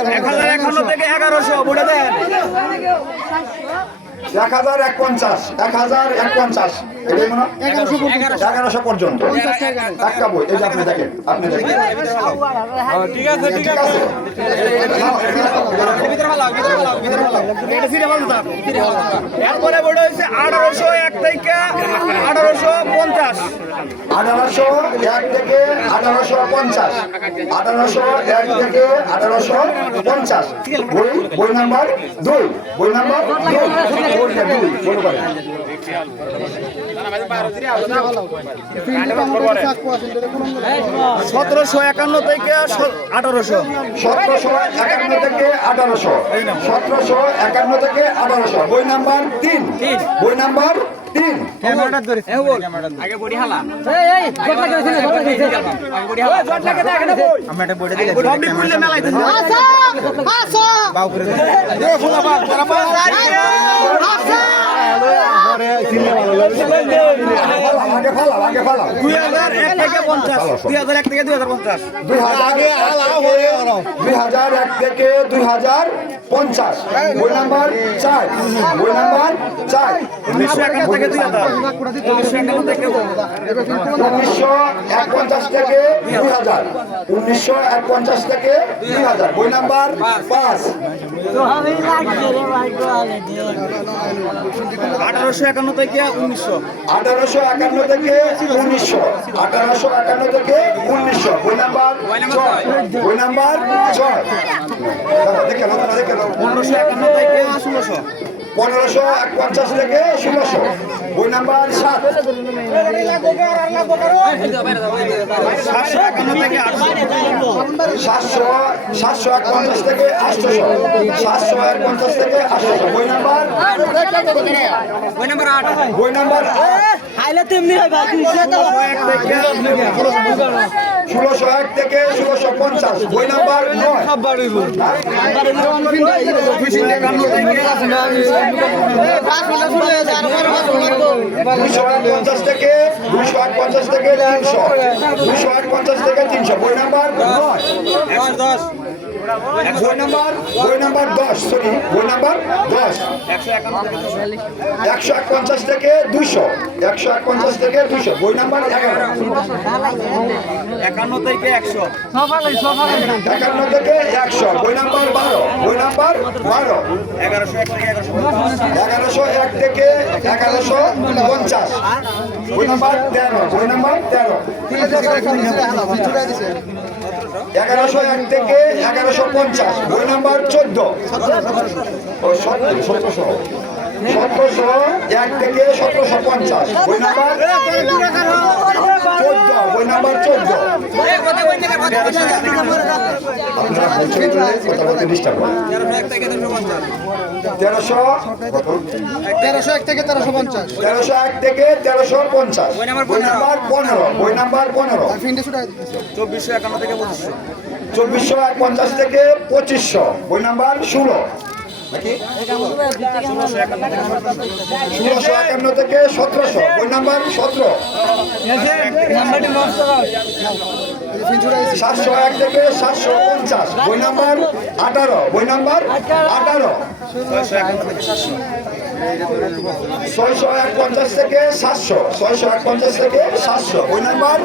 1051 থেকে 1100 বলে দেন। 1050 1050 এটাই মনে 1100 পর্যন্ত একটা বই এই যে আপনি দেখেন ঠিক আছে এরপরে বড় হয়েছে 1801 থেকে 1850 1801 থেকে 1850 1801 থেকে 1850 বই নাম্বার 2 বই নাম্বার 2 বইটা 2 বলে পারেন 1751 থেকে 1800 1751 থেকে 1800 1751 থেকে 1800 বই নাম্বার 3 বই নাম্বার 3 আগে বড়ি হালা আমরা এটা বড়ি দিলে কমপ্লি করলে মেলাই দিন বাউ করে দে ফোলা বাপ তোরা পা আগে ফালা 2001 থেকে 50 2001 থেকে 2050 2001 থেকে 2050 বই নাম্বার 4 বই নাম্বার 4 1951 থেকে 2000 1951 থেকে 1951 থেকে 2000 1951 থেকে 2000 বই নাম্বার 5 1851 থেকে 1900 1851 থেকে 1900 1851 থেকে 1900 বই নাম্বার 6 বই নাম্বার 6 দেখে নাও 1551 থেকে 1600 1551 থেকে 1600 বই নাম্বার 7 751 থেকে 751 থেকে 800 751 থেকে 800 বই নাম্বার 8 বই নাম্বার আইলে তেমনি হয় ভাই 1601 থেকে 1650 বই নাম্বার 9 250 থেকে 250 থেকে 300 250 থেকে 300 বই নাম্বার 9 বই নাম্বার 10 সরি বই নাম্বার 10 151 থেকে 200 151 থেকে 200 বই নাম্বার 11 51 থেকে 100 51 থেকে 100 বই নাম্বার 12 বই নাম্বার 12 1101 থেকে 1150 বই নাম্বার 13 বই নাম্বার 13 1101 থেকে 1150 বই নাম্বার 14 1701 থেকে 1750 বই নাম্বার 14 বই নাম্বার 14 আপনারা বলছেন কথা বলতে ডিস্টার্ব হয় 1301 থেকে 1350 বই নাম্বার 15 বই নাম্বার 15 2451 থেকে 2450 থেকে 2500 বই নাম্বার 16 নাকি 1651 থেকে 1700 বই নাম্বার 17 701 থেকে 750 বই নাম্বার 18 বই নাম্বার 18 651 থেকে 700 651 থেকে 700 বই নাম্বার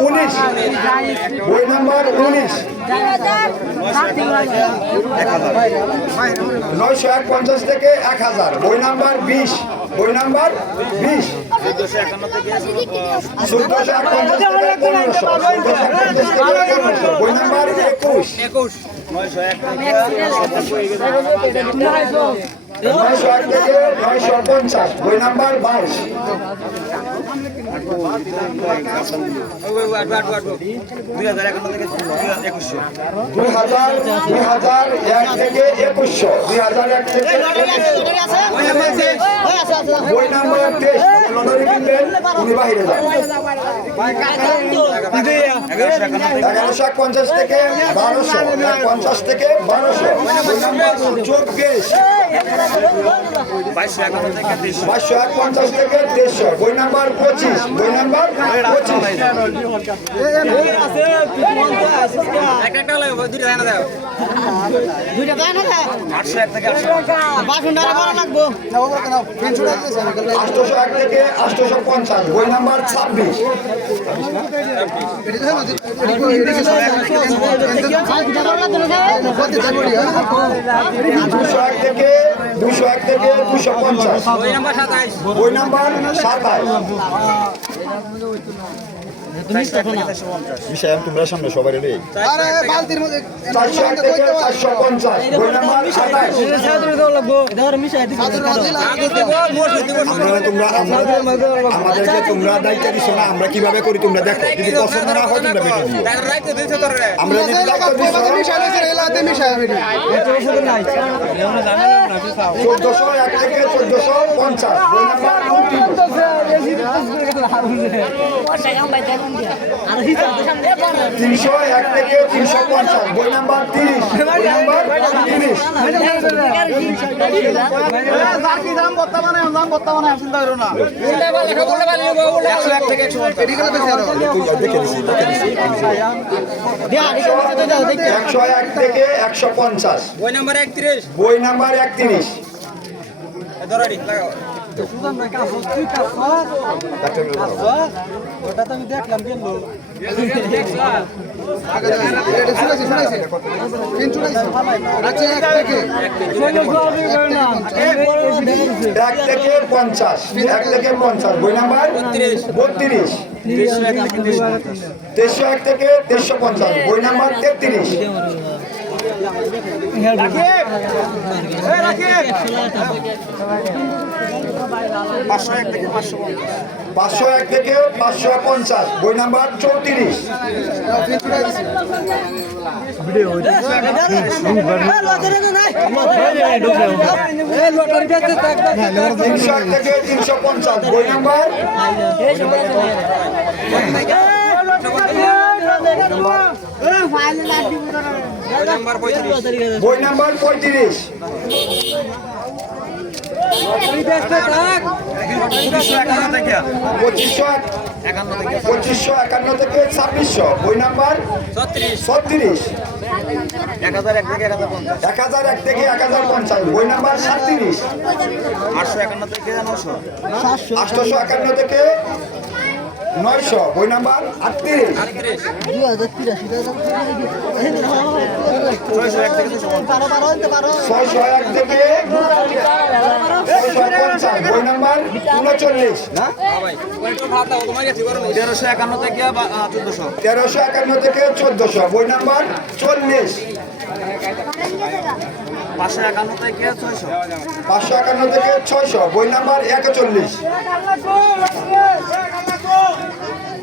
19 বই নাম্বার 19 951 থেকে 1000 বই নাম্বার 20 বই নাম্বার 20 1451 থেকে 1500 বই নাম্বার 21 901 থেকে 950 বই নাম্বার 22 2001 থেকে 2100 2001 থেকে বই নাম্বার 23 লটারি কিনবেন উনি বাইরে যান 1150 থেকে 1200 50 থেকে 1200 বই নাম্বার 24 2251 থেকে 2300 বই নাম্বার 25 বই নাম্বার 25 801 থেকে 850 বই নাম্বার 26 201 থেকে 250 বই নাম্বার 27 বিষয় তোমরা সামনে সবাই রে 401 থেকে 450 বই নাম্বার 28 আমাদেরকে তোমরা দায়িত্ব দিছো না আমরা কিভাবে করি তোমরা দেখো যদি পছন্দ না হয় তোমরা বেটে দিও আমরা যদি দায়িত্ব দিছো 1401 থেকে 1450 বই নাম্বার 301 থেকে 350 বই নাম্বার 30 বই নাম্বার 101 থেকে 150 বই নাম্বার 31 বই নাম্বার 31 1 থেকে 50 বই নাম্বার 32 301 থেকে 350 বই নাম্বার 33 501 থেকে 550 বই নাম্বার 34 301 থেকে 350 বই নাম্বার বই নাম্বার 35 2551 থেকে 2600 বই নাম্বার 36 1001 থেকে 1050 বই নাম্বার 37 851 থেকে 900 বই নাম্বার 38 601 থেকে 650 বই নাম্বার 39 1351 থেকে 1400 1351 থেকে 1400 বই নাম্বার 40 551 থেকে 600 551 থেকে 600 বই নাম্বার 41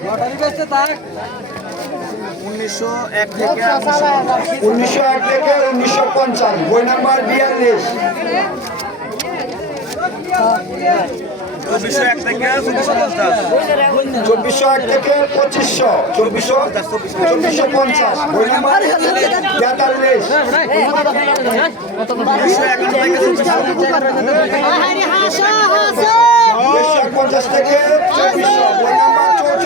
1901 থেকে 1901 থেকে 1950 বই নাম্বার 42 2401 থেকে 2450 2401 থেকে 2500 2450 বই নাম্বার 43 250 থেকে 2400 বই নাম্বার 44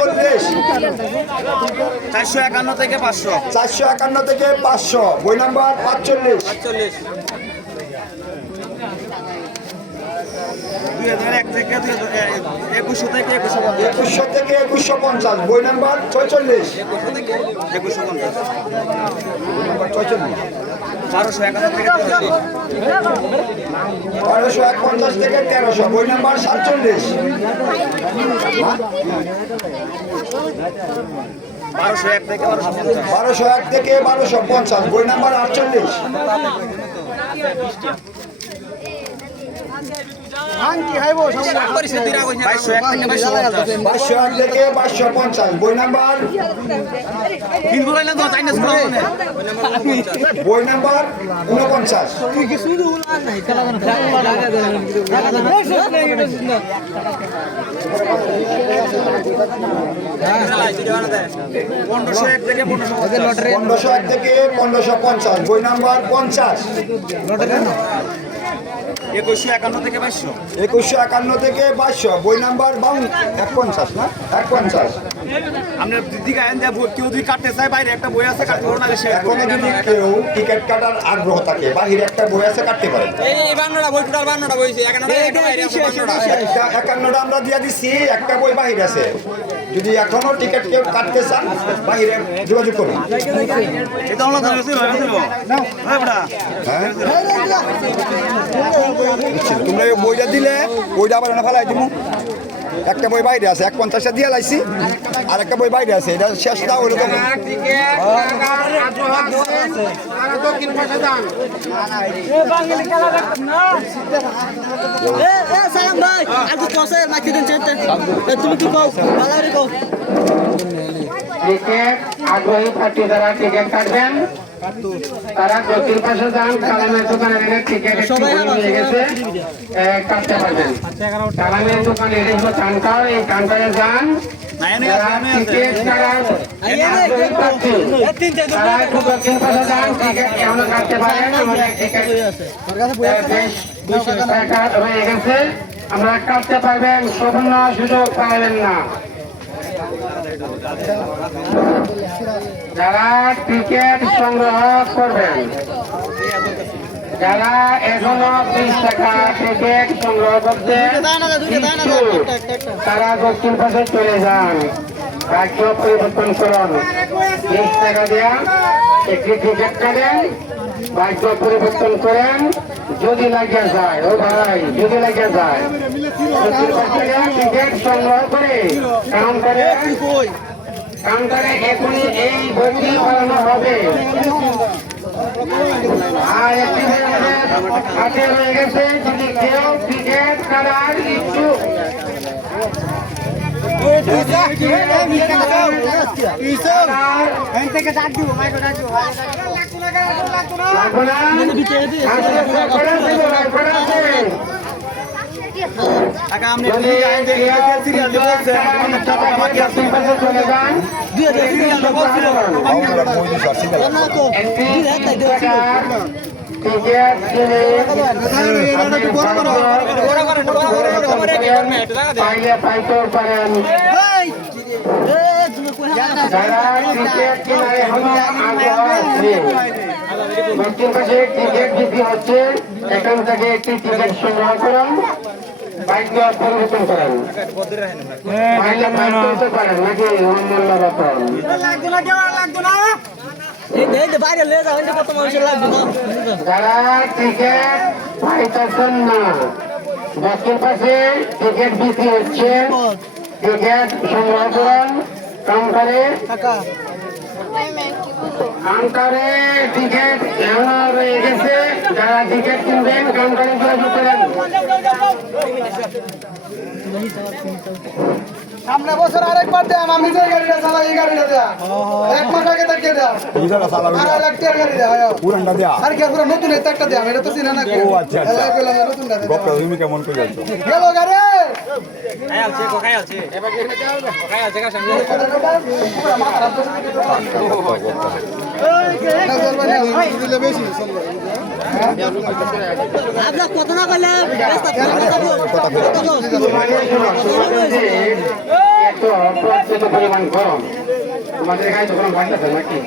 451 থেকে 500 451 থেকে 500 বই নাম্বার 45 2001 থেকে 2100 থেকে 2100 থেকে 2150 বই নাম্বার 46 2150 46 1251 থেকে 1251 থেকে 1300 বই নাম্বার 47 1201 থেকে 1201 থেকে 1250 বই নাম্বার 48 2201 থেকে 2201 থেকে 2250 বই নাম্বার বই নাম্বার 49 1501 থেকে 1501 থেকে 1550 বই নাম্বার 50 2151 থেকে 2200। 2151 থেকে 2200 বই নাম্বার 150 না 150। আমরা দিদিকে আইন দেব কেউ যদি কাটতে চায় বাইরে একটা বই আছে কাটতে পারো না সে এখনো যদি কেউ টিকিট কাটার আগ্রহ থাকে বাহিরে একটা বই আছে কাটতে পারেন। এই 52টা বই টোটাল 52টা বই আছে একটা বাইরে আছে 52টা। একটা 51টা আমরা দিয়ে দিচ্ছি, একটা বই বাহিরে আছে। যদি এখনো টিকিট কেউ কাটতে চান বাহিরে যোগাযোগ করুন। এটা আমরা ধরেছি ভাই না ভাই বড়া। হ্যাঁ তোমরা এই বইটা দিলে বইটা আবার এনে ফেলাই দিব। একটা বই বাইরে আছে 150টা দিয়ে লাইছি, আর একটা বই বাইরে আছে, এটা শেষটা হলো তখন। ক্রিকেট আগ্রহী প্রার্থী যারা টিকিট কাটবেন তারা দক্ষিণ পাশে যান, কালামের দোকানে এনে টিকিট নিয়ে গেছে কাটতে পারবেন। কালামের দোকানে এনে কাউন্টার, এই কাউন্টারে যান। যারা টিকিট কাটার আগ্রহী প্রার্থী তারা একটু দক্ষিণ পাশে যান, টিকিট এখনো কাটতে পারেন। আমাদের টিকিট বেশ টাকা হয়ে গেছে, আমরা কাটতে পারবেন, সম্পূর্ণ সুযোগ পাবেন না। যারা টিকিট সংগ্রহ করবেন, যারা এখনো 20 টাকা টিকিট সংগ্রহ করতে ইচ্ছুক, তারা দক্ষিণ পাশে চলে যান। ভাগ্য পরিবর্তন করুন, 20 টাকা দেয়া একটি টিকিট কাটেন, ভাগ্য পরিবর্তন করেন। যদি লাগিয়ে যায়, ও ভাই যদি লাগিয়ে যায়, দক্ষিণ পাশে টিকিট সংগ্রহ করে কাউন্টারে এখনই এই ভর্তি করানো হবে। আর একটি হাতে রয়ে গেছে, যদি কেউ টিকিট কাটার ইচ্ছুক পাইলে পাইতেও পারেন। যারা টিকিট কেনায় এখনো আগ্রহ আছে, দক্ষিণ পাশে টিকিট বিক্রি হচ্ছে, এখান থেকে একটি টিকিট সংগ্রহ করুন, ভাগ্য পরিবর্তন করেন। পাইলে পাইতে পারেন নাকি মূল্য রকম। যারা টিকিট পাইতেছেন না, দক্ষিণ পাশে টিকিট বিক্রি হচ্ছে, টিকিট সংগ্রহ করুন কাউন্টারে। কাউন্টারে টিকিট এখনো রয়ে গেছে, যারা টিকিট কিনবেন কাউন্টারে যোগাযোগ করেন। সামনে বছর আরেকবার দেন, আমি যে গাড়িটা চালাই এই গাড়িটা দেয়া 1 মাস আগে থেকে দেয়া এইটা চালাবো আর লাখ গাড়ি দেয়া পুরানটা দেয়া আর কি পুরো নতুন একটা দেয়া, এটা তো চিনা না কেউ। ও আচ্ছা আচ্ছা নতুনটা গপ্পা তুমি কেমন করে যাচ্ছ? গেল গাড়ি আপনার কত না করলে প্রচুর পরিমাণ গরম তোমাদের গায়ে যখন বাড়তেছে নাকি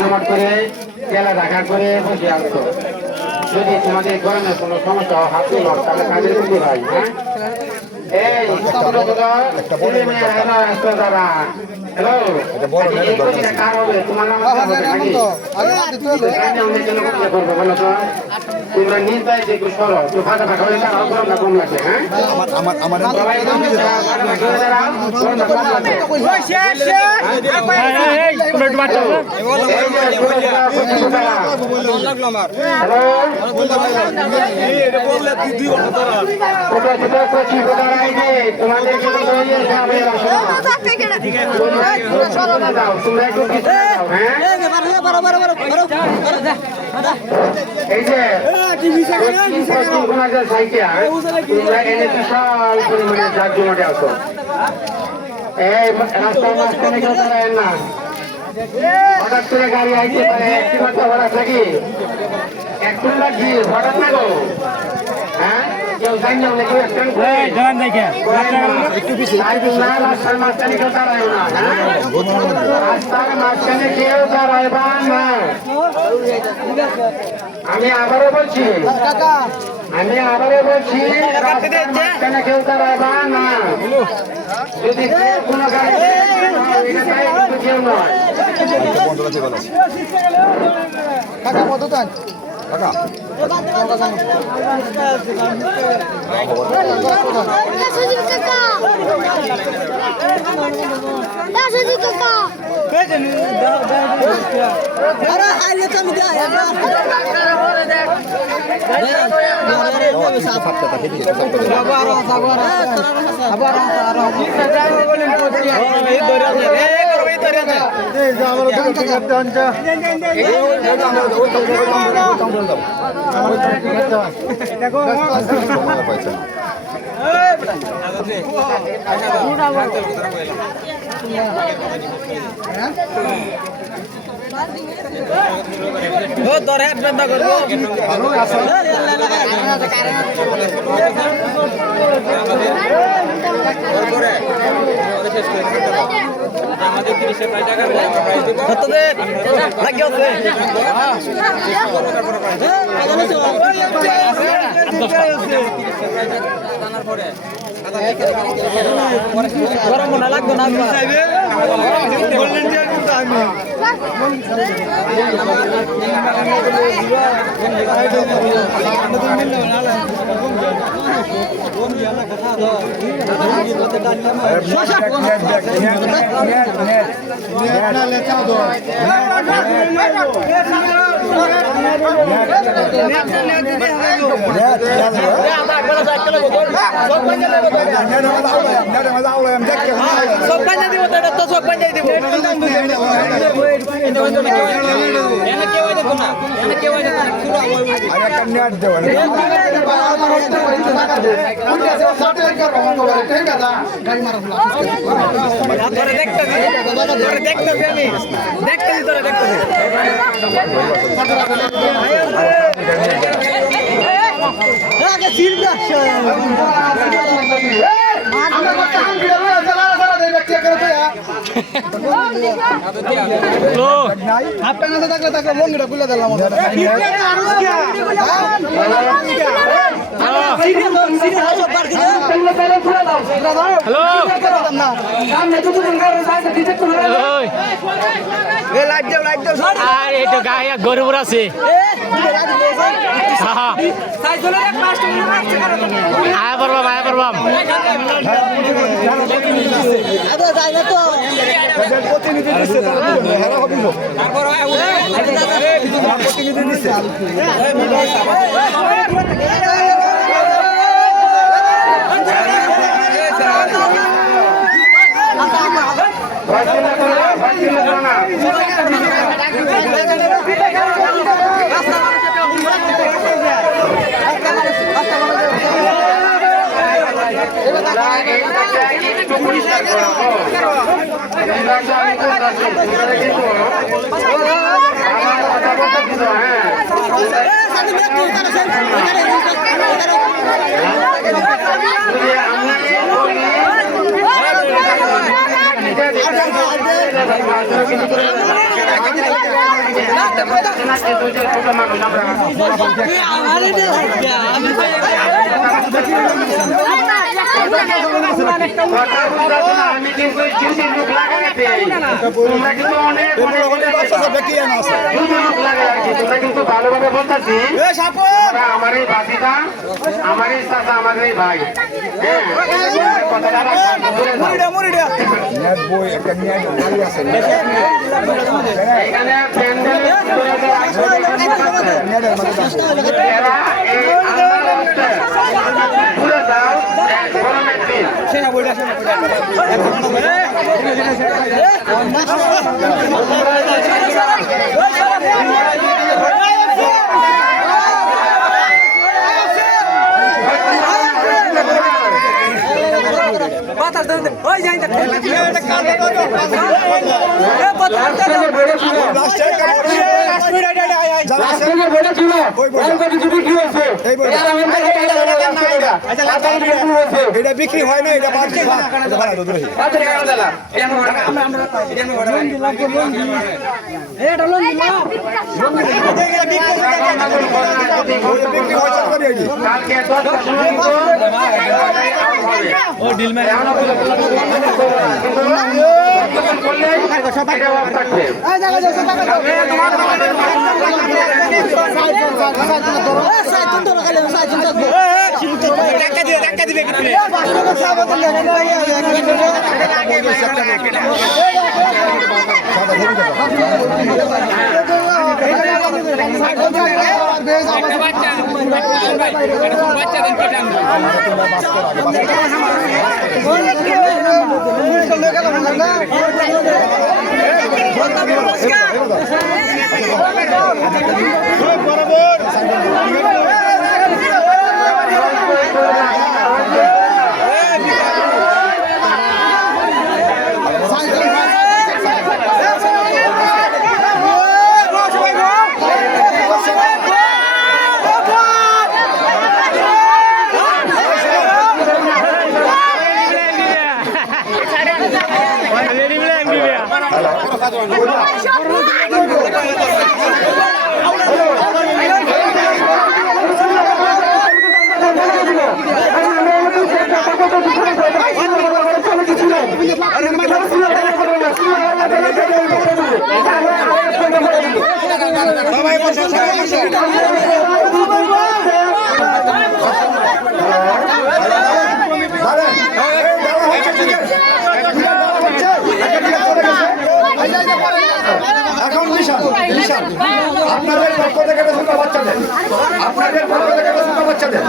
জমাট করে তেলা ঢাকা করে বসে আসতো। যদি তোমাদের গরমের কোনো সমস্যা হয় হাত তুলো, তাহলে কাজে দিতে ভাই। হ্যাঁ এই ছেলে মেয়ে আসতো দাদা। হ্যালো কার হবে তোমার নাম করবো বলো তো? তোমরা নিজ দায়িত্বে একটু সরো, একটু ফাঁকা ফাঁকা হলে তার গরমটা কম লাগে। হ্যাঁ আমার সবাই এই যে তোমরা এনে বিশাল পরিমাণে জাত জমাটে আসো। এই রাস্তার মাঝখানে কেউ দাঁড়ায় না, হঠাৎ করে গাড়ি আইতে পারে, একটি মাত্র হঠাৎ নাকি একটু লাগছি হঠাৎ না গো। হ্যাঁ কেউ জানি না কেউ স্ট্যান্ড করে জানান দেখে একটু পিছিয়ে না রাস্তার মাঝখানে কেউ দাঁড়ায় না রাস্তার মাঝখানে কেউ দাঁড়াইবা না আমি আবারও বলছি রাস্তার মাঝখানে কেউ দাঁড়াইবা না যদি কোনো গাড়ি কেউ নয় কাকা কত চান আমাদের 30 প্রায় টাকা গরম না লাগবে না গায়ে গরুর আছে আয়া পারবাম প্রতিনিধি দিচ্ছে প্রতিনিধি দিচ্ছে আমি কিন্তু লোক লাগাই তোমরা কিন্তু অনেক তোমরা কিন্তু ভালোভাবে বলতেছি আমার এই বাসিটা আমার এই চাচা আমার এই ভাই এখানে বাতাস ওই যাই এটা বিক্রি হয় না, এটা এখন আপনাদের পক্ষ থেকে ছোট বাচ্চাদের, আপনাদের পক্ষ থেকে ছোট বাচ্চাদের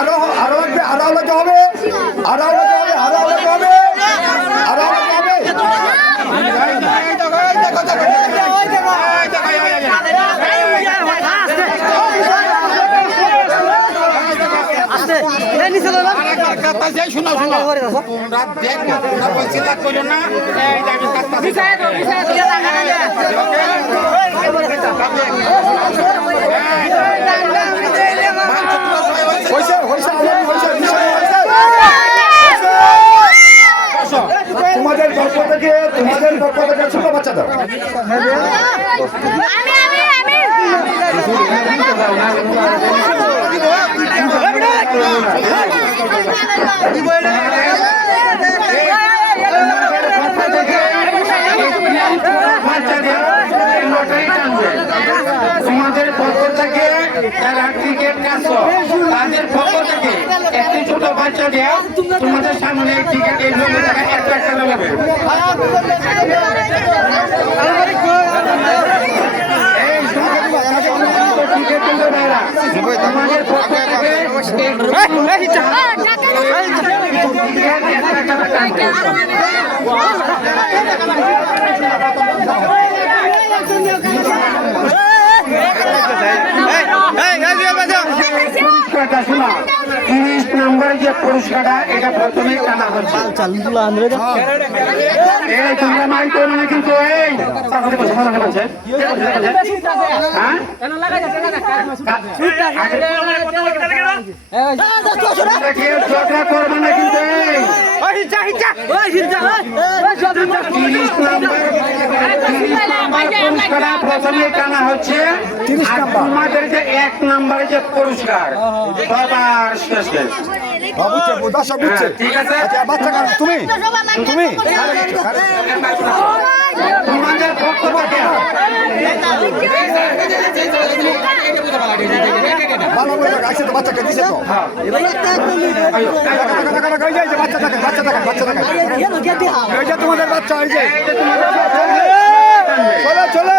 আরো আরো আরো আলাদা হবে, আরো আলাদা হবে, আরো আলাদা হবে, আরো আলাদা হবে। তোমাদের পক্ষ থেকে ছোট বাচ্চাদের তোমাদের পক্ষ থেকে যারা ক্রিকেট খেলছো তাদের পক্ষ থেকে একটি ছোট বাচ্চা দেওয়া তোমাদের সামনে ক্রিকেট এই জন্য একটা খেলা হবে। তোমাদের পক্ষ থেকে পুরস্কারটা 30 নম্বর যে পুরস্কারটা এটা প্রথমে টানা হচ্ছে। এই তোমরা মাইক করো না কিন্তু এই তাহলে বসে মনে হচ্ছে হ্যাঁ ঝগড়া করবে না কিন্তু প্রথমে টানা হচ্ছে। তোমাদের যে 1 নম্বরে যে পুরস্কার সবার শেষে ঠিক আছে। বাচ্চা তুমি তুমি তোমাদের বক্তব্য ভালো করে আছে তো বাচ্চাকে দিছে তো বাচ্চা তোমাদের বাচ্চা এই যে চলে চলে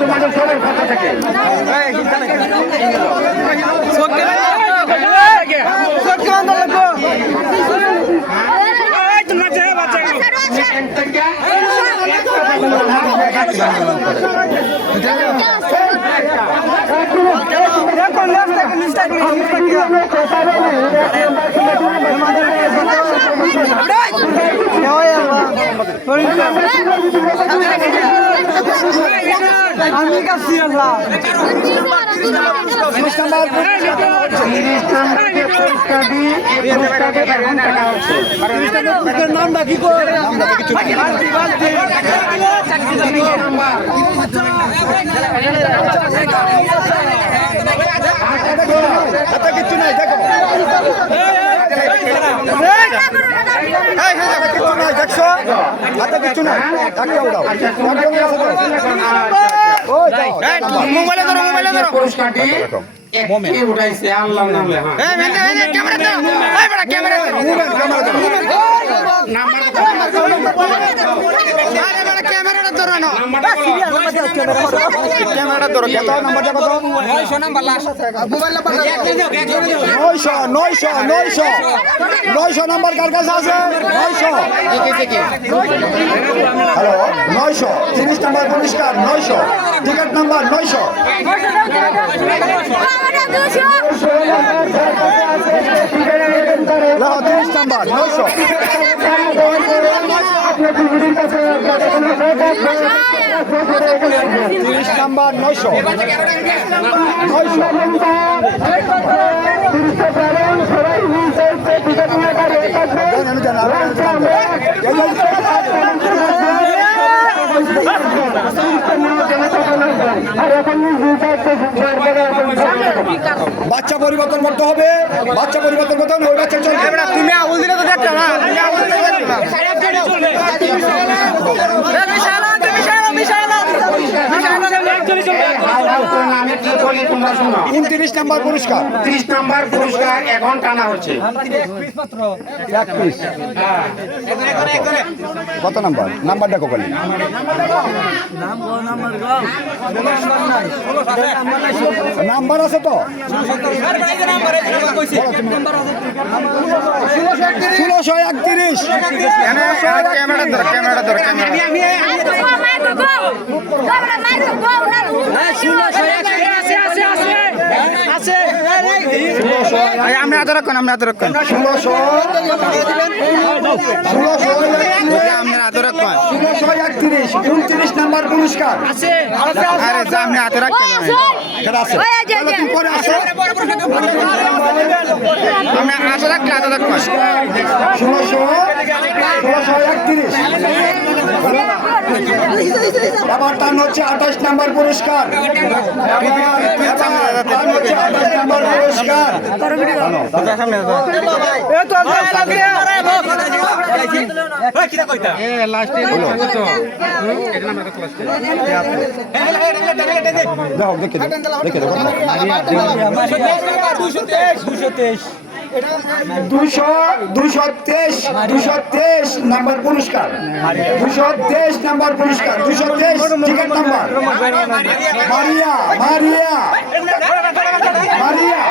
তোমাদের সবার কথা থাকে আমি কাছি আল্লাহ নামটা কি করে কিছু নাই দেখো দেখছো হাতে কিছু নাই মোবাইলে ধরো মোবাইলে ধরো পুরস্কারটি একটি উঠাইছে আল্লাহর নামে হ্যাঁ ক্যামেরা ধরো এই বড় ক্যামেরা ধরো নাম্বার আরে বড় ক্যামেরাটা ধরো না ক্যামেরাটা ধরো কত নাম্বারটা কত 900 number last mobile number 900 number কার কাছে আছে 900 হ্যালো 900 30 নাম্বার পুরস্কার 900 টিকিট নাম্বার 30 নাম্বার 30 নাম্বার 900 বাচ্চা পরিবর্তন করতে হবে বাচ্চা পরিবর্তন করতে হবে ওই বাচ্চা চলবে তুমি আউল দিলে তো দেখছো না তুমি আউল দিলে দেখছো না আমি কি বলি তোমরা শোনো 29 নাম্বার পুরস্কার 30 নাম্বার পুরস্কার এখন টানা হচ্ছে কত নাম্বার নাম্বারটা কত নাম্বার আছে তো 1631 ক্যামেরা ধরো আমরা আদর রাখুন 29 নাম্বার পুরস্কার আরে সামনে আদর রাখুন কেডা আছে তুমি পরে আসো আমরা আদর রাখলে আদর রাখুন 1631 আবার টান হচ্ছে 28 নাম্বার পুরস্কার নাম্বার পুরস্কার দেখে 223 নাম্বার পুরস্কার 223 নাম্বার পুরস্কার 223 টিকিট নাম্বার মারিয়া মারিয়া মারিয়া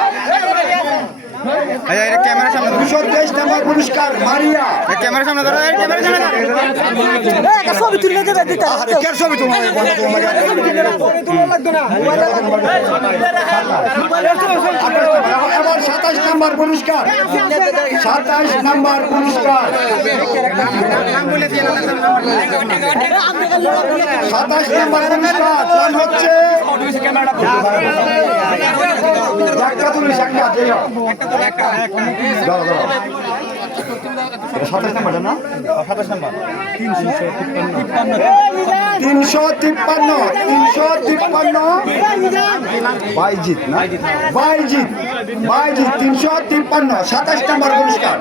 ক্যামেরার সামনে 223 নাম্বার পুরস্কার মারিয়া ক্যামেরার সামনে ধরো ক্যামেরার সামনে ছবি তুলে দেবে দিতে আরে কে ছবি তোমার এবার 27 নাম্বার পুরস্কার 27 নাম্বার পুরস্কার 27 নাম্বার পুরস্কার প্ল্যান হচ্ছে একটা তুমি একটা যেই হোক দাও দাও 27 নাম্বারটা না 27 নাম্বার 353 বাইজিত না বাইজিত বাইজি 353 27 নম্বর পুরস্কার।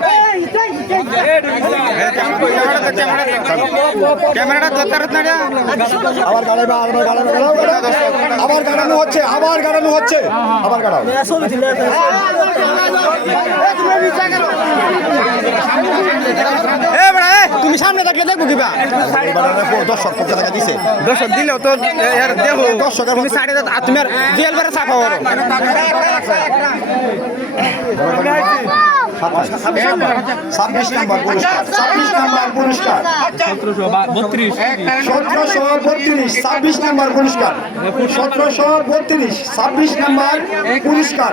ক্যামেরাটা দরকার না রে আবার গাড়াইবা, আবার গাড়ানো হচ্ছে, আবার গাড়ানো হচ্ছে, আবার গাড়াও। এ বড়া, তুমি সামনে থাকলে দেখবো কিবা দর্শক পক্ষ থেকে দিছে, দর্শক দিলেও তো এর দেখো দর্শকের তুমি সাইডে তুমি আর জেল বেড়ে সাফা করো 26 নম্বর পুরস্কার, 26 নম্বর পুরস্কার, 1732, 26 নম্বর পুরস্কার, 1732, 26 নম্বর পুরস্কার।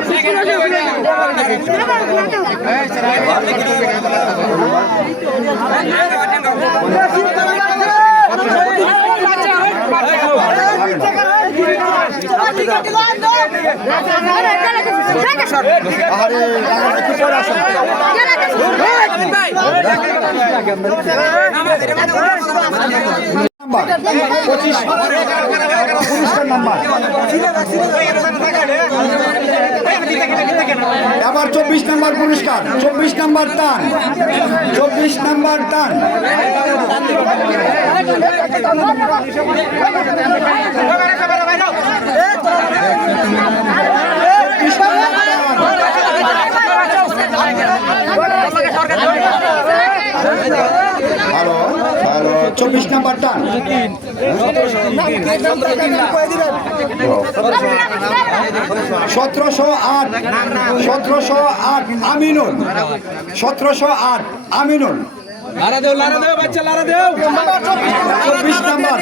পুরস্কার নাম্বার আবার 24 নম্বর পুরস্কার, 24 নম্বর টান, 24 নম্বর টান, হ্যালো হ্যালো 24 নম্বর টান, 1708, 1708 আমিনুল, 1708 আমিনুল, 24 নম্বর,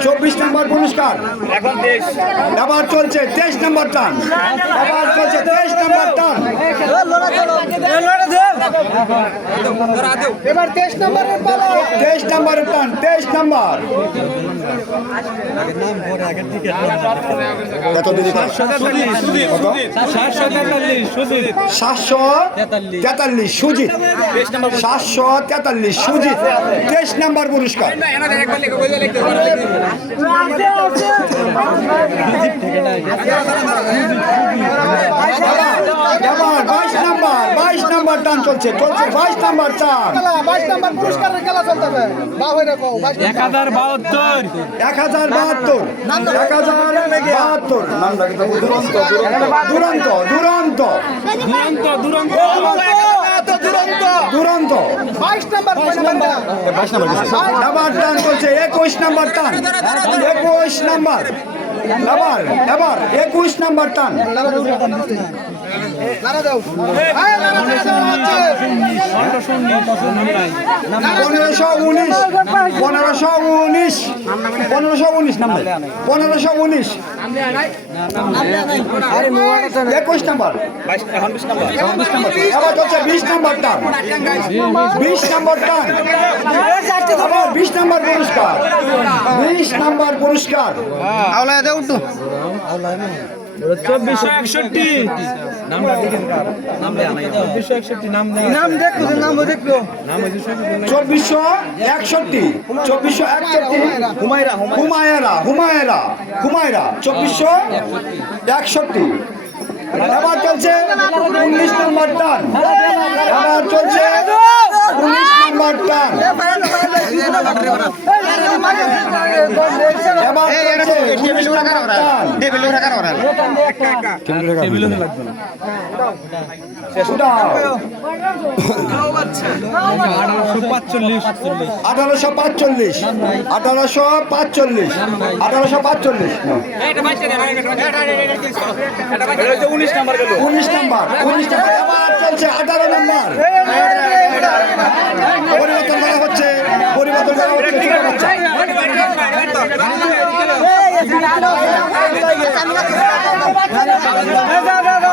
24 নম্বর পুরস্কার। আবার চলছে 23 নম্বর টান, আবার চলছে 23 নম্বর টান, এবার 23 নম্বরের পালা 23 নম্বরের টান, 23 নম্বর। কত দিদি? 743 সুজিত, 743 সুজিত, 23 নম্বর পুরস্কার। এবার 22 নম্বর টান চলছে, 22 নম্বর টান, 22 নম্বর পুরস্কারের খেলা চলতেছে বা হই রাখো 1072, 1072 নামটা কি? দুরন্ত, দুরন্ত, দুরন্ত, 22 নম্বর আবার টান চলছে 21 নম্বর টান, 21 নম্বর, এবার 21 নম্বর টান, লারা দাও 1519, 1519 নাম্বার, 1519, 21 নাম্বার, আবার চলছে 20 নম্বর টান, 20 নম্বর টান, আবার 20 নম্বর পুরস্কার, 20 নম্বর পুরস্কার। আওলায় দে উঠো 2461 নাম দেখো, নাম দেখো 2461, 2461 হুমায়রা, হুমায়রা, 2461। আবার চলছে 19 নম্বর টান, আবার চলছে 19 নম্বর টান, এবার চলছে 19 নম্বর টান। উঠাও। 1845, 1845, 1845, 19 নম্বর, 19 নম্বর, এবার চলছে 18 নম্বর, পরিবর্তন করা হচ্ছে, পরিবর্তন করা হচ্ছে, ছোট বাচ্চা।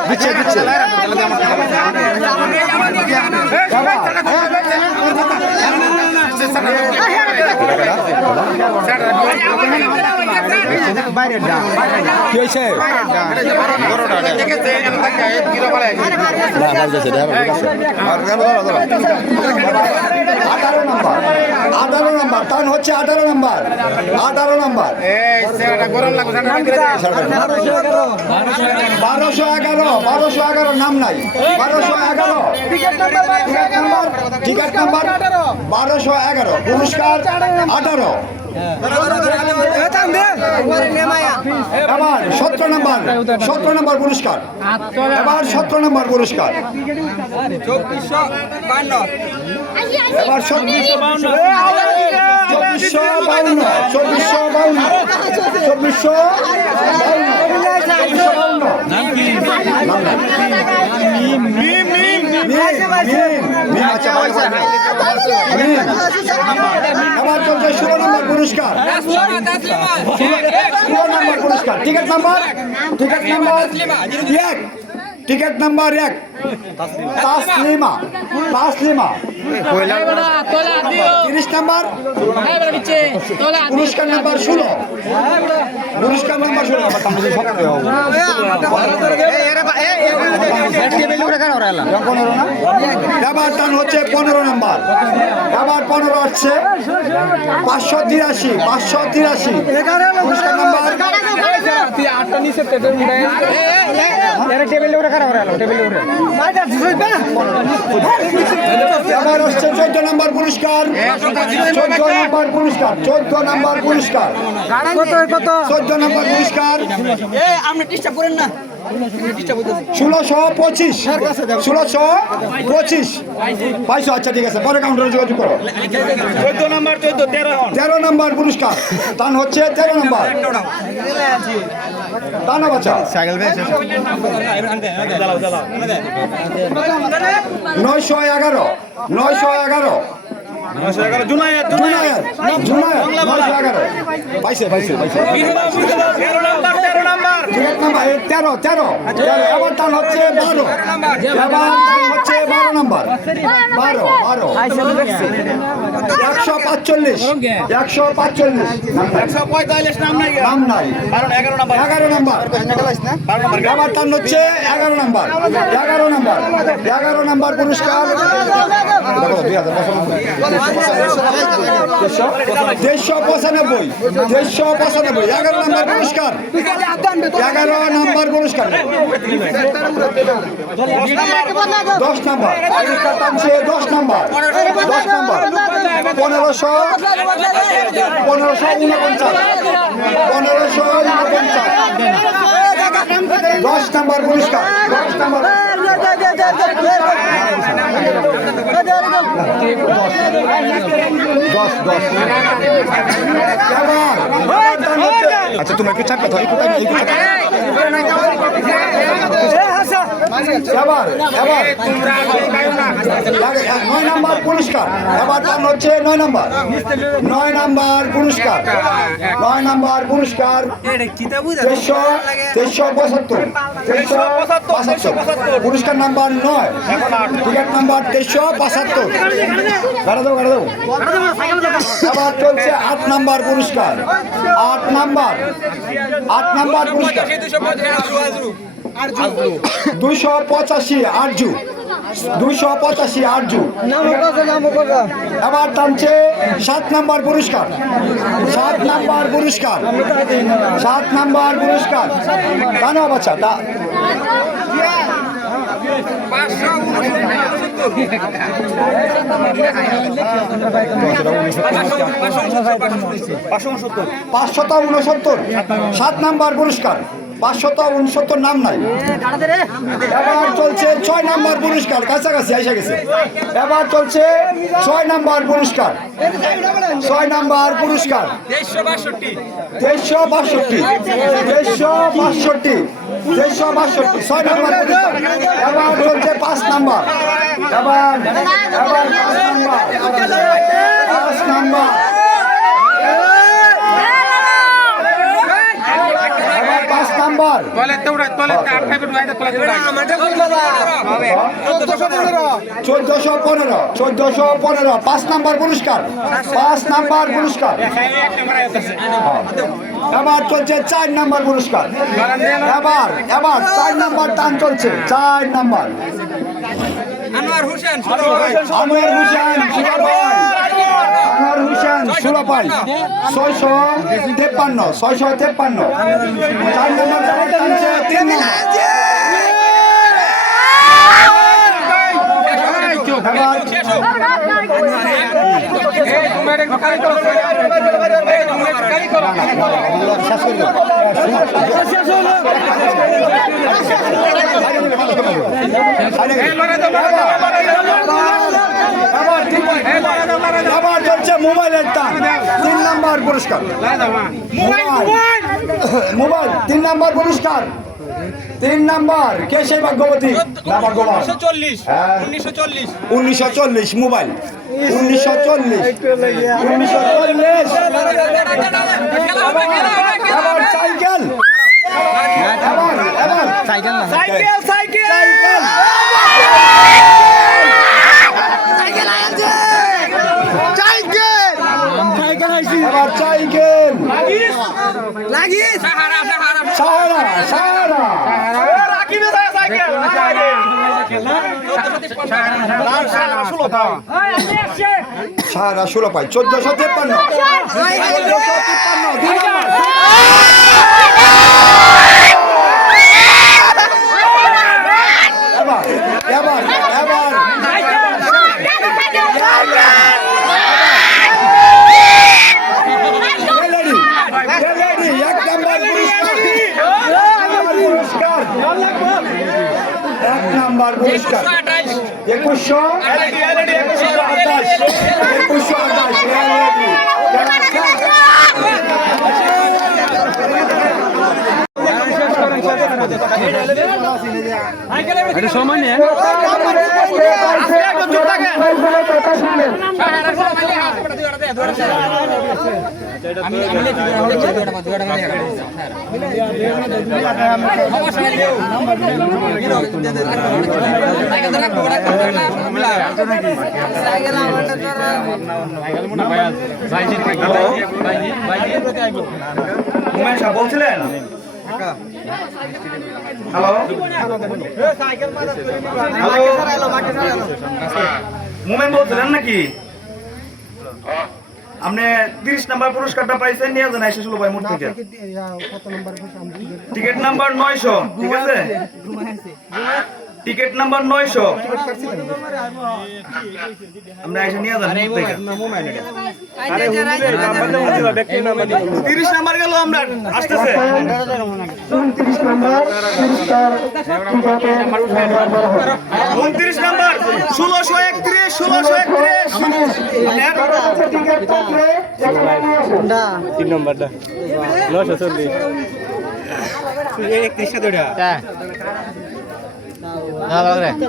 দিচ্ছে, দিচ্ছে। কি হয়েছে? টান হচ্ছে 18 নাম্বার 18 নাম্বার 1211 নাম নাই 1211 টিকিট নাম্বার 1211 পুরস্কার 18 এবার 17 নম্বর পুরস্কার এবার 17 নম্বর পুরস্কার এবার 24 এবার চলছে 16 নম্বর পুরস্কার 16 নম্বর পুরস্কার ticket number 1 ticket number 1 Taslima 30 number পুরস্কার নাম্বার 16 পুরস্কার নাম্বার 16 এবার টান হচ্ছে 15 নাম্বার এবার 15 আসছে 583 পুরস্কার নাম্বার এবার হচ্ছে 14 নম্বর পুরস্কার 14 নম্বর পুরস্কার 14 নম্বর পুরস্কার 14 নম্বর পুরস্কার আপনি ডিস্টার্ব করেন না 1625 পাইছো আচ্ছা ঠিক আছে পরে কাউন্টারে যোগাযোগ করো 14 নম্বর 13 নম্বর পুরস্কার টান হচ্ছে 13 নম্বর টানা বাচ্চা সাইকেল 911 জুনায়েদ পাইছে 13 এবার টান হচ্ছে 12 এবার টান হচ্ছে 12 নম্বর 145 নাম নাই কারণ 11 নম্বর এবার টান হচ্ছে 11 নম্বর পুরস্কার 195 11 নম্বর পুরস্কার 11 নম্বর পুরস্কার 10 নম্বর পুরস্কার টানছে 10 নম্বর 1549 10 নম্বর পুরস্কার 10 নম্বর আচ্ছা তুমি একটু চাপ কথা এবার 9 নম্বর পুরস্কার এবার টান হচ্ছে 9 নম্বর পুরস্কার 9 নম্বর পুরস্কার 375 পুরস্কার নাম্বার 9 টিকিট নাম্বার 375 গাড়া দাও এবার চলছে 8 নম্বর পুরস্কার 8 নম্বর পুরস্কার 285 আরজু 285 এবার টানছে 7 নম্বর পুরস্কার 7 নম্বর পুরস্কার টানো বাচ্চা 569 7 নম্বর পুরস্কার 569 নাম নাই এবার চলছে 6 নম্বর পুরস্কার কাছাকাছি এসে গেছে এবার চলছে 6 নম্বর পুরস্কার 6 নম্বর পুরস্কার 362 6 নম্বর পুরস্কার এবার চলছে 5 নম্বর এবার 5 নম্বর চোদ্দশো পনেরো 5 নম্বর পুরস্কার এবার চলছে 4 নম্বর পুরস্কার এবার 4 নম্বর টান চলছে 4 নম্বর আনোয়ার হোসেন সুলভ মোবাইল 653 653 4 নম্বর জামাই টানছে 3 নম্বর আবার চলছে মোবাইলের টান 3 নম্বর পুরস্কার মোবাইল 3 নম্বর পুরস্কার 3 নম্বর কে সেই ভাগ্যবতী না ভাগ্যবান 1940 মোবাইল 1940 আবার সাইকেল আবার সাইকেল সাহারা সাহারা 16 পাই 1453 এবার এক নাম্বার পুরস্কার 2128 সময় নেই বলছিলেন হ্যালো মোমেন বলছিলেন নাকি আপনি 30 নম্বর পুরস্কারটা পাইছেন নিয়ে যান এসে ভাই মোট থেকে টিকিট নাম্বার 900 ঠিক আছে টিকিট নাম্বার 900 আমরা এসে নিয়ে যান মোট থেকে 30 নাম্বার গেল আমরা আসতেছে 29 নম্বর পুরস্কার 29 নাম্বার 1631 টিকিট থাকলে এখানে নিয়ে আসুন 3 নাম্বারটা 940 ভালো করে দেবো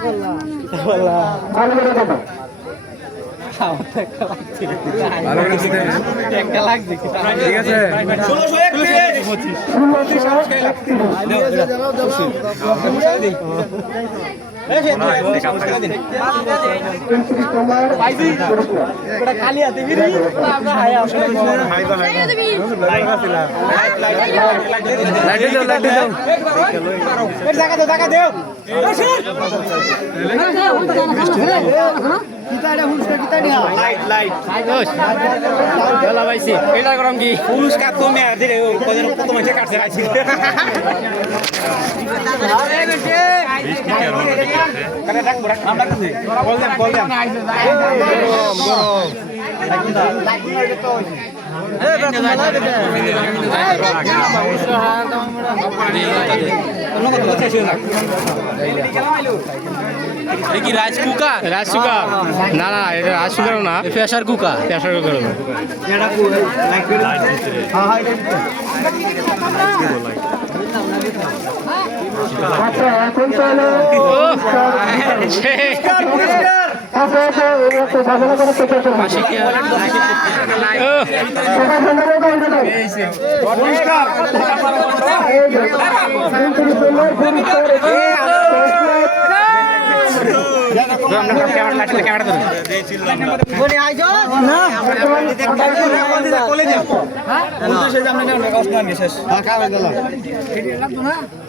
ঠিক আছে রাইস কুকার না না এটা রাইস কুকার না প্রেসার কুকার আচ্ছা এখন চলো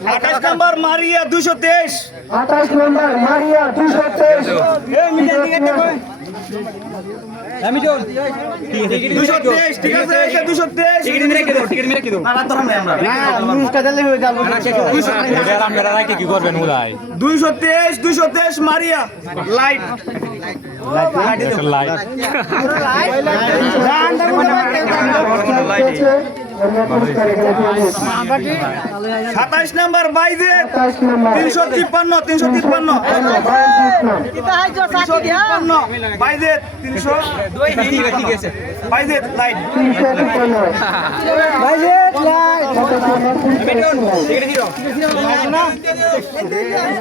আঠাশ নম্বর মারিয়া 223 28 নম্বর মারিয়া 223 223 ঠিক আছে 223 টিকিট মেরে কি দাও না তো আমরা পুরস্কার দিলে হয়ে যাবে 223 মারিয়া লাইট সাতাইশ নাম্বার বাইজে 353 বাইজে 300 বাইজে লাইট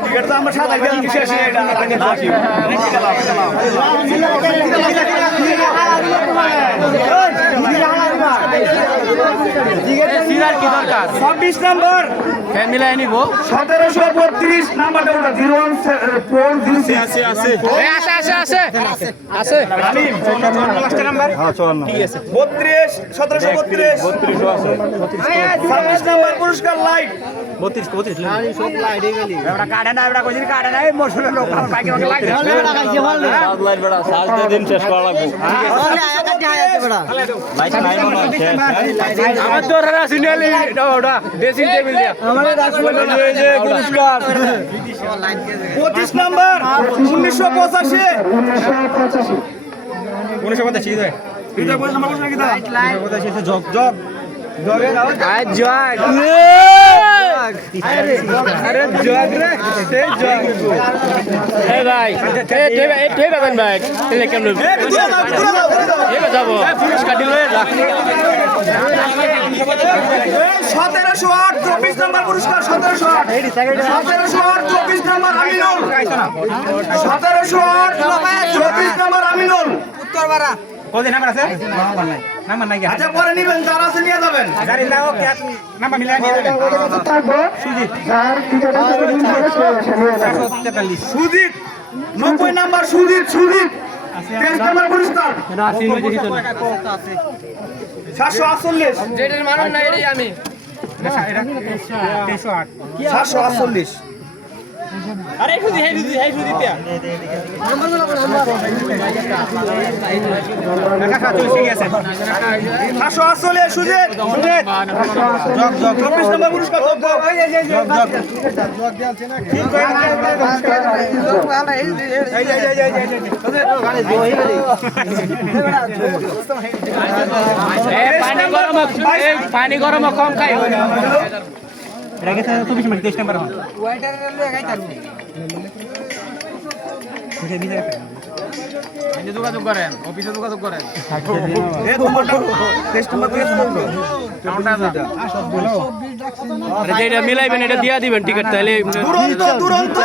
টিকিট তো আমরা সাতাইশ দিলাম কি শেষ এটা ছাব্বিশ নাম্বার 1732 নাম্বারটা ওটা ছাব্বিশ নাম্বার পুরস্কার লাইট 32 নাম্বার 1708 নাম্বার পুরস্কার 1708 নাম্বার আমিনুল 1708 নাম্বার আমিনুল উত্তরপাড়া কয়দিন নাম্বার আছে নাম্বার নাই আচ্ছা পরে নেবেন যারা আছে নিয়ে যাবেন গাড়ি লাও ক্যাশ নাম্বার মিলাই নিয়ে যাবেন সুজিত স্যার টিকিট আছে সুজিত 90 নাম্বার সুজিত 23 নাম্বার পুরস্কার 748 যেটার মানুষ নাই এটাই আমি 748 আরে সুজি হে সুজি দিয়া দেখা চলছে গেছে 748 সুজিত জগ 24 নম্বর পুরস্কার জগ দেলছে না কি কই পানি গরম কম খাই রাগে তো 24 মিনিট 23 নাম্বার ওয়াইটারের লয়ে গাইতার যোগাযোগ করেন অফিসে যোগাযোগ করেন এ তোমারটা টেস্ট নাম্বার এটা মিলাইবেন এটা দিয়া দিবেন টিকিট তাহলে দুরন্ত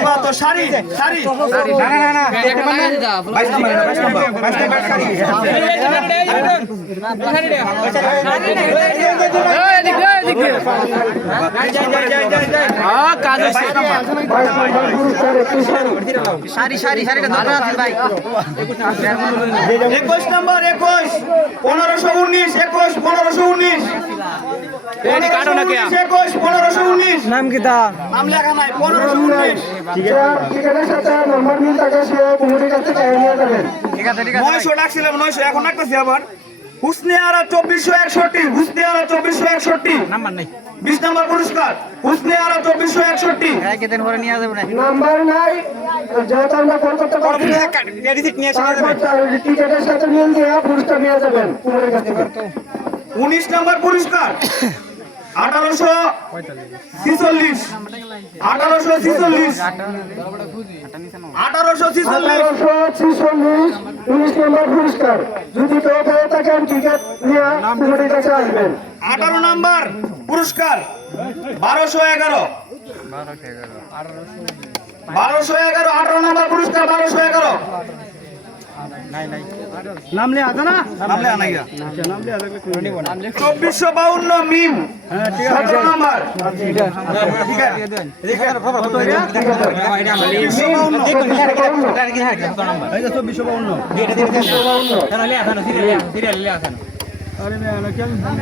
1072 শাড়ি না 22 নাম্বার শাড়িটা দরকার আছে ভাই 21 নাম্বার 21 1519 নাম কি তা নাম লেখা নাই 1519 টিকিটের সাথে নম্বর মিল থাকে সে কমিটির কাছে চাই নিয়ে যাবেন ঠিক আছে 900 ডাকছিলাম 900 এখন ডাকতেছি আবার হুসনিয়ারা 2461 নাম্বার নাই 20 নাম্বার পুরস্কার হুসনিয়ারা 2461 একদিন পরে নিয়ে যাবে না নাম্বার নাই যেহেতু আমরা ফোন করতে পারবো না রিসিট নিয়ে টিকিটের সাথে মিল দিয়ে পুরস্কার নিয়ে যাবেন কমিটির কাছে 19 নাম্বার পুরস্কার 1846 19 নম্বর পুরস্কার যদি কেউ পেয়ে থাকেন টিকিট নিয়ে কমিটির কাছে আসবেন 18 নাম্বার পুরস্কার 1211 18 নাম্বার পুরস্কার 1211 নামলে আছে না? নামলে আনাই গা। 2452 মিম 17 নাম্বার। ঠিক আছে। এই যে 2452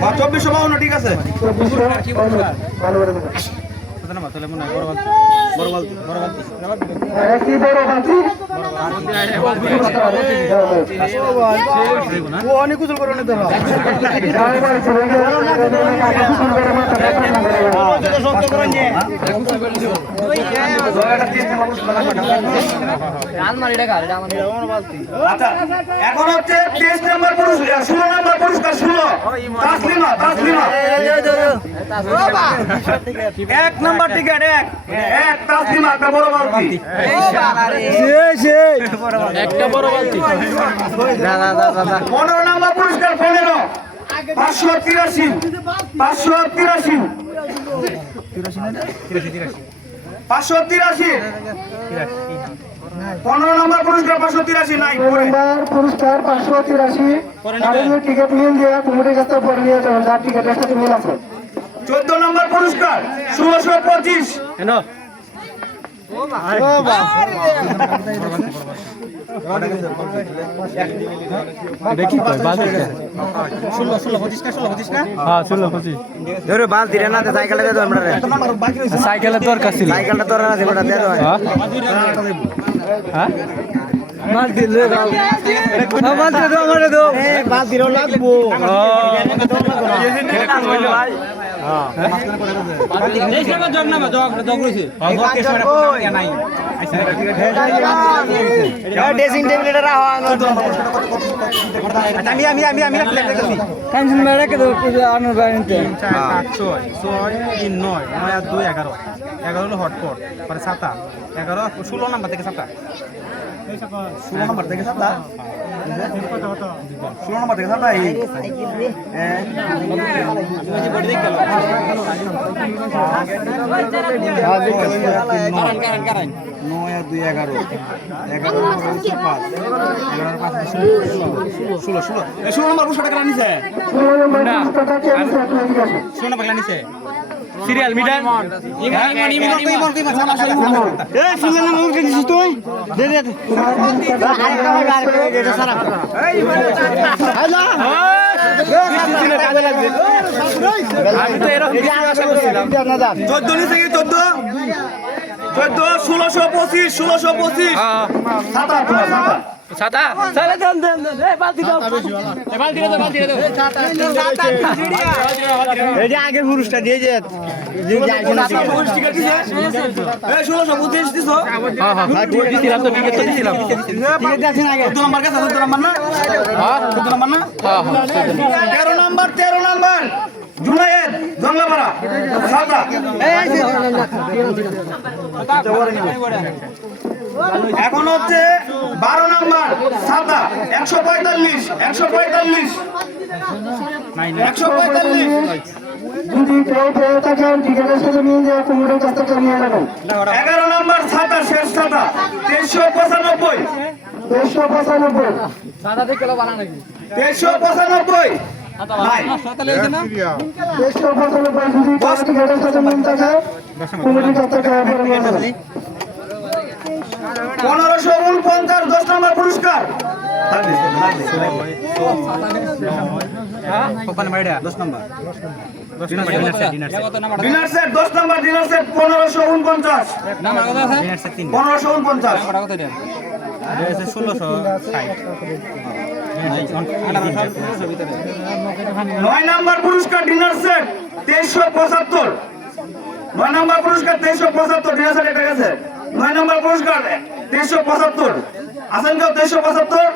2452 ঠিক আছে। ও অনেক কুচল করে অনেক ধরো আচ্ছা এখন হচ্ছে 23 নম্বর পুরস্কার 16 নম্বর পুরস্কার 16 তাসলিমা এক নম্বর টিকেট এক তাসলিমা একটা বড় বালতি একটা বড় বালতি 15 নম্বর পুরস্কার 15 583 15 নম্বর পুরস্কার 583 নাই পুরস্কার 583 টিকিট নিয়ে দেওয়া কমিটির কাছে পরে নিয়ে যাবেন যার টিকিটের সাথে মিল আছে 14 নম্বর পুরস্কার 1625 সাইকেলের দরকার ছিল ড্রেসিং টেবিল এটা রাখা টেনশন মেরে কে তো আনোর বাড়িতে 11 হলো হটপট পরে 7 11 16 নাম্বার থেকে 7 16 নাম্বার থেকে 7 16 নাম্বার থেকে 7 এই কারণ 9 আর 2 11 11 16 নম্বর পুরস্কার কারা নিছে 16 নম্বর পুরস্কারটা কে নিছে আপনি এদিকে আসুন 16 নম্বর নিছে সিরিয়াল মিটার এই শুনলে না মুখ দিছিস তুই দে দে আমি তো এরকম কিছু আশা করছিলাম 14 নিছে কি 14 1625 ছাতা চলে দেন এই বালতি দাও বালতি দাও এই যে আগের পুরুষটা দিয়ে যে এই 1625 দিছো হ্যাঁ দিছিলাম তো টিকিট তো দিছিলাম টিকিট আছে না আগে 14 নাম্বার কাছে 14 নাম্বার না হ্যাঁ 14 নাম্বার না 13 নাম্বার জুনায়েদ জঙ্গলাপাড়া সাদা এখন হচ্ছে 12 নাম্বার সাদা 145 যদি কেউ পেয়ে থাকেন টিকিটের সাথে নিয়ে যাওয়া কমিটির কাছে নিয়ে যাবেন 11 নাম্বার সাদা শেষ সাদা 395 395 নাই 395 যদি কেউ টিকিটের সাথে মিল থাকে কমিটির কাছে পরে নিয়ে যাবেন 1549 10 নম্বর পুরস্কার 10 নম্বর ডিনার সেট 10 নম্বর ডিনার সেট 1549 9 নম্বর পুরস্কার ডিনার সেট 2375 9 নম্বর পুরস্কার 2375 ডিনার সেট এটা গেছে 9 নম্বর পুরস্কার 2375 আসেন কেউ 2375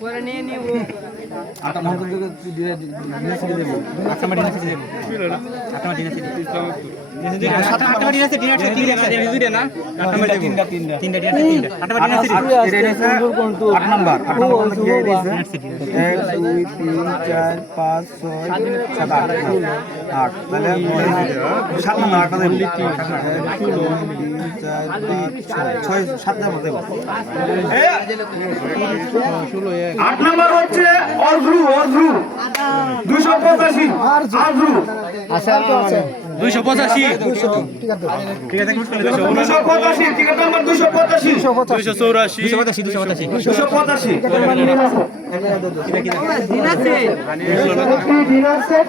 পরে নিয়ে নিব আটা মহল দিয়ে দিয়ে দিয়ে দিয়ে দিয়ে দিয়ে দিয়ে দিয়ে দিয়ে দিয়ে দিয়ে দিয়ে দিয়ে দিয়ে দিয়ে দিয়ে দিয়ে আট নম্বর হচ্ছে অজরু 285 আজরু 285 285 ticket number 285 285 dinner set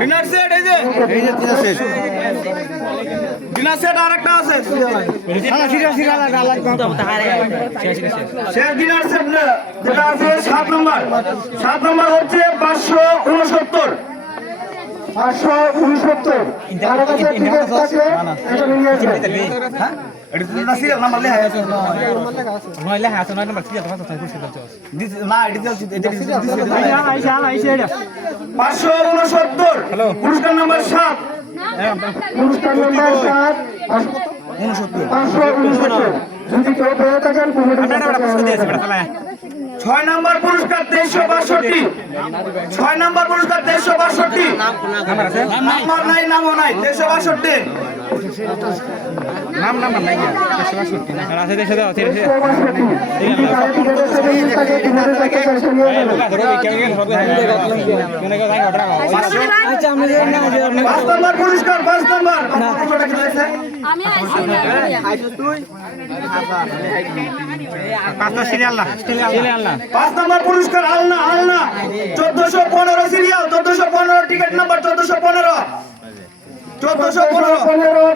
dinner set এই যে ডিনার সেট আরেকটা আছে শেষ ডিনার সেট যেটা আছে 7 নম্বর হচ্ছে 569 569 কারো কাছে টিকিট থাকলে এটা নিয়ে আসবেন এটা তো না সিরিয়াল নাম্বার লেখা আছে নইলে হাসন নয় নাম্বার সিরিয়াল কথা কইছিস না এটা 569 পুরস্কার নাম্বার 7 পুরস্কার নাম্বার 7 569 যদি কেউ পেয়ে থাকেন কমিটি 6 নম্বর পুরস্কার 2362 6 নম্বর পুরস্কার 2362 নাম্বার নাই নামও নাই 2362 নাম নাই আছে দেশে দাও আছে পাঁচ নম্বর পুরস্কার 5 নম্বর আমি আইছি তুই পাঁচটা সিরিয়াল না 5 নম্বর পুরস্কার আলনা 1415 serial 1415 ticket number 1415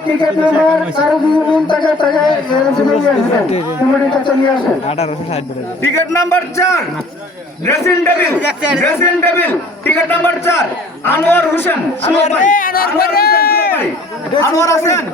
ticket number কারো যদি মন থাকে কমিটির কাছে নিয়ে আসেন 1860 ticket number 4 dressing table ticket number 4 Anwar Hossain Anwar Hossain Anwar Hossain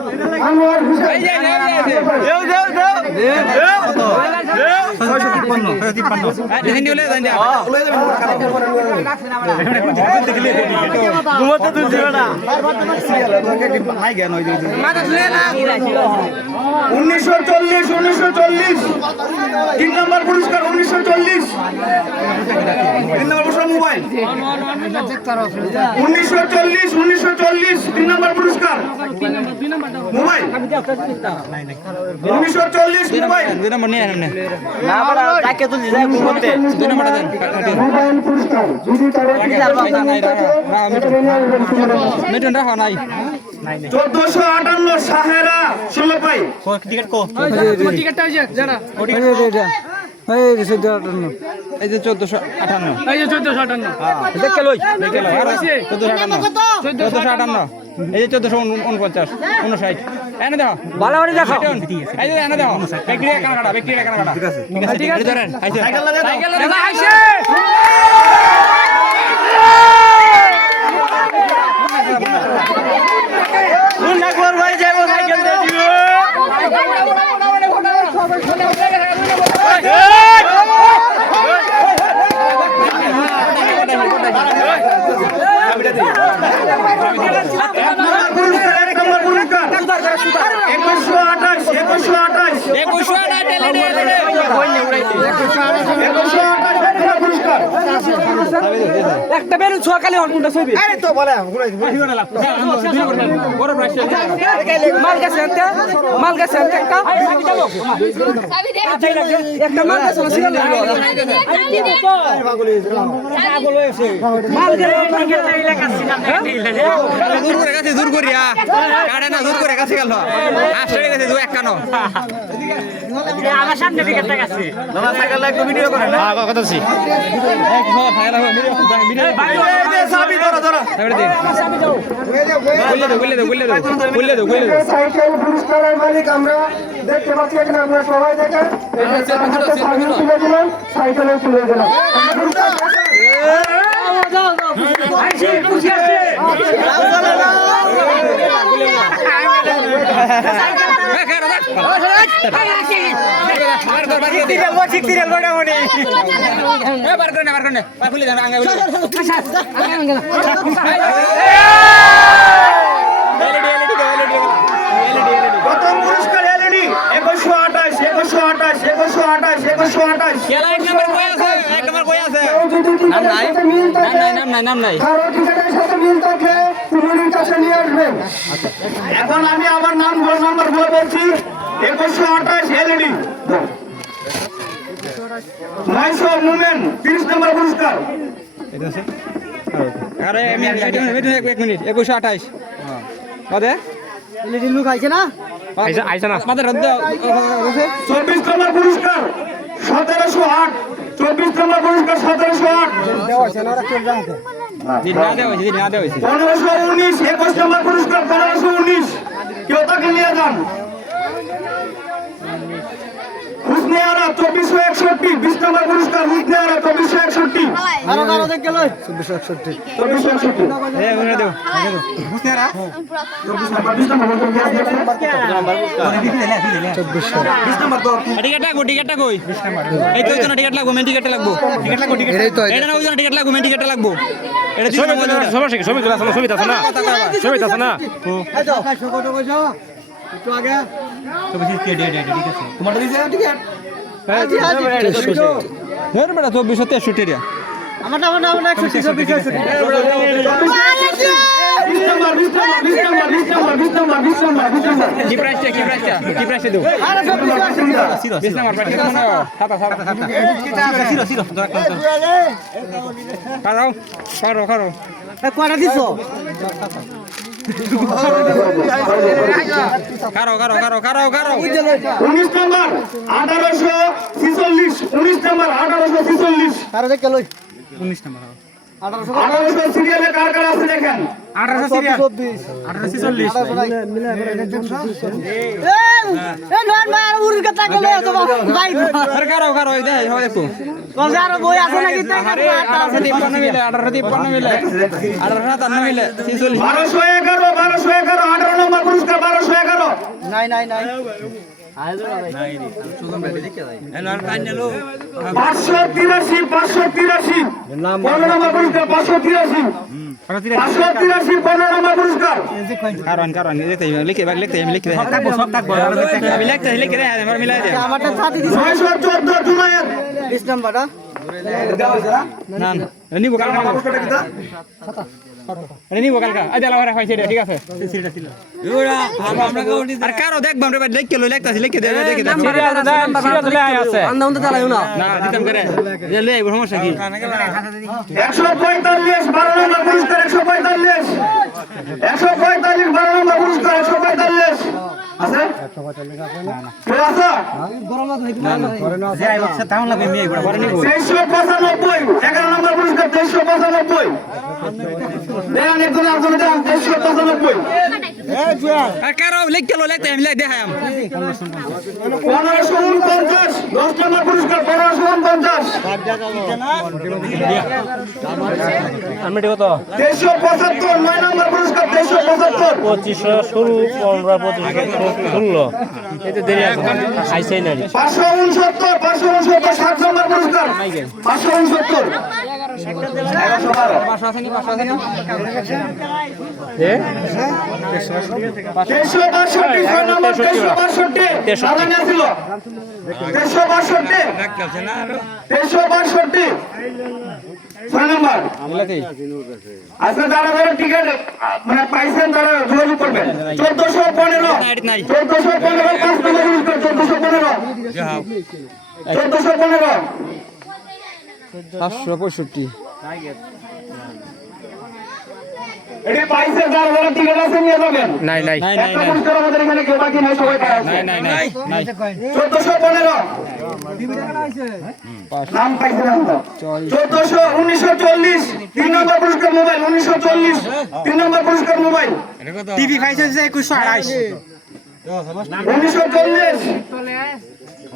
উনিশশো 3 নম্বর পুরস্কার 1940 3 নম্বর পুরস্কার মোবাইল 1940 3 নম্বর পুরস্কার মোবাইল 1940 মোবাইল দুই নম্বর নিয়ে আনেন মোবাইল পুরস্কার যদি কারো মেটন রাখো নাই 1458 সাহেরা 16 পাই টিকিট কো টিকিটটা ওই যে যারা এই যে 1458 এই যে 1458 দেখে লই 1458 এই যে 1449 59 এনে দাও ভালো করে দেখো এই যে এনে দাও ব্যক্তিগত কানাডা ঠিক আছে ঠিক আছে ধরেন আইছে সাইকেল লাগা আইছে মুন্নাকর ভাই যাবো সাইকেল দিয়ে দিও একটা বেলুন সকালে অনকুনটা ছবি আরে তো বলে বড় প্রাইস মাল গেছে একটা একটা মাল গেছে দূর করিয়া কাটে না দূর করে কাছে গেল আসতে গেছে দু একটা নো আমার সামনে টিকেটটা গেছে দাদা সাইকেল একটু ভিডিও করে না কথা আছি সাবি ধরো সাইকেল পুরস্কারের মালিক আমরা দেখতে পাচ্ছি এখানে আমরা সবাই দেখেন সাইকেল তুলে দিলাম সাইকেলে তুলে দিলাম প্রথম পুরস্কার এলইডি 2128 ঠিকাদারের সাথে মিল থাকলে কমিটির কাছে নিয়ে আসবেন। এখন আমি আমার নাম রোল নাম্বার বলে বলছি 2128 এলইডি 900 মুভমেন্ট 30 নম্বর পুরস্কার। আরে এক মিনিট 2128 কদে এলইডি লুক আইছে না আইসা না আমাদের 24 নম্বর পুরস্কার 1708 24 নম্বর পুরস্কার 1708 দিন না দেওয়া হয়েছে 1519 21 নম্বর পুরস্কার 1519 কেউ তাকে নিয়ে যান। হুসনিয়ারা 2461 20 নম্বর পুরস্কার হুসনিয়ারা 2461 আরো কারো দেখ গেল 2461 এ মনে দেও বুঝতেরা 20 নম্বর টিকেটটা কই এই তো না টিকেট লাগবো মেন টিকেটটা লাগবো এটা না ওই জন্য টিকেট লাগবো মেন টিকেটটা লাগবো এটা ছবি তোলা আছে না এই তো 100 কত কইছো একটু আগে তোমারটা দিছে টিকেট হের বেটা 2463 টিয়া আমারটা 160 20 কি প্রাইসটা দেও আরে সব কিছু আছে 20 নাম্বার পাঠিয়ে দাও না খাও কয়টা দিছো কারো 19 নম্বর 1846 19 নম্বর 1846 কারো দেখ গেল 19 নাম্বার 1800 সিরিয়ালে কার কার আছে দেখেন 18 সিরিয়াল 1846 এই নন মার উড়কে তাকলে তো ভাই আরে কারো এই দেখ দেখো কজার বই আছে নাকি তাই আরে 1853 মিলে 1853 মিলে 1857 মিলে 46 1211 18 নম্বর পুরস্কার 1211 নাই 583 15 নম্বর পুরস্কার 583 15 নম্বর পুরস্কার কারণ লিখে সব থাকবো আমি লিখে দে আমার মিলাই দে আমারটা সাথে দিছো 914 জুনায়েদ 20 নাম্বারটা না নিবো কালকা নিবো কালকা আজ আলা হরে হইছে ঠিক আছে আর কারো দেখবাম রে ভাই লিখে লিখে দে নাম্বার আছে আন্দা চালাইও না না দিতাম করে লে সমস্যা কি 145 12 নম্বর পুরস্কার 145 12 নম্বর পুরস্কার 145 আছে কে আছে যে আই বক্স তাও লাগে মেয়ে গুড়া করে নিবো 395 11 নম্বর পুরস্কার 395 দেন একজন 395 আর কারো লিখতে আমি লিখ দেখাম 1549 10 নম্বর পুরস্কার 1549 আমি কত 375 9 নম্বর পুরস্কার 375 25 শুরু 15 এতে দেরি আছে আইসাই না 569 7 নম্বর পুরস্কার 569 বাসা আছে নি এ 362 নম্বর 362 সারানি ছিল 362 6 নম্বর আচ্ছা যারা টিকিট মানে পাইছেন তারা যোগাযোগ করবেন 1415 1415 5 নম্বর পুরস্কার 1415 565 এটি পাইছেন যারা টিকিট আছে নিয়ে যাবেন নাই একটা পুরস্কার আমাদের এখানে কেউ বাকি নাই সবাই পায় আছে নাই 1415 নাম পাইছেন আমরা 1940 3 নম্বর পুরস্কার মোবাইল 1940 3 নম্বর পুরস্কার মোবাইল টিভি খাইছে 2128 1940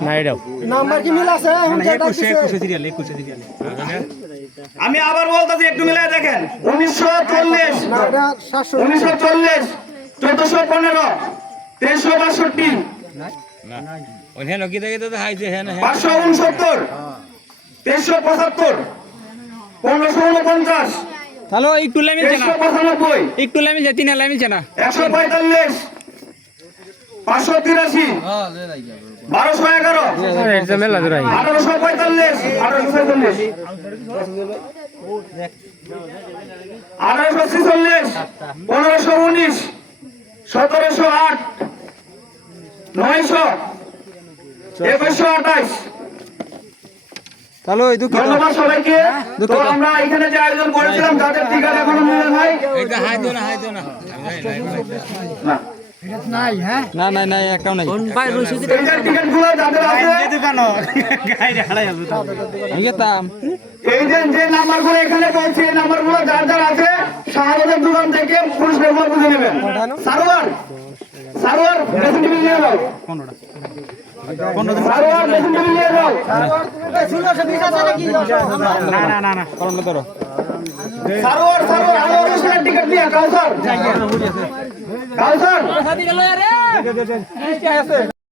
নাম্বার কি মিল আছে এখন যেটা দিছে আমি আবার বলতেছি একটু মিলাই দেখেন 1940 না এটা 700 1940 1415 1362 ওখানে লোকি দেখে তো হাইছে হ্যাঁ 569 1375 1549 তাহলে একটু লাইন মিলছে না 1395 একটু লাইন মিলছে 3 লাইন মিলছে না 145 583 1211 1845 1846 1519 1708 900 2128 তাহলে ওই দুঃখ ধন্যবাদ সবাইকে তো আমরা এখানে যে আয়োজন করেছিলাম যাদের টিকা এখনো মিলে নাই এটা হাই দিও না না না না না একটাও নাই এইটার টিকিটগুলো যাদের আছে আমি গেতাম এই যে নাম্বারগুলো এখানে বলছি এই নাম্বারগুলো যার যার আছে শাহাদাতের দোকান থেকে পুরস্কারগুলো বুঝে নেবেন সারোয়ার বেশি টিভি নিয়ে যাও সারোয়ার বেশি টিভি নিয়ে যাও না করণ ধরো সারোয়ার আলো অনুষ্ঠানের টিকিট দিয়ে কাউসার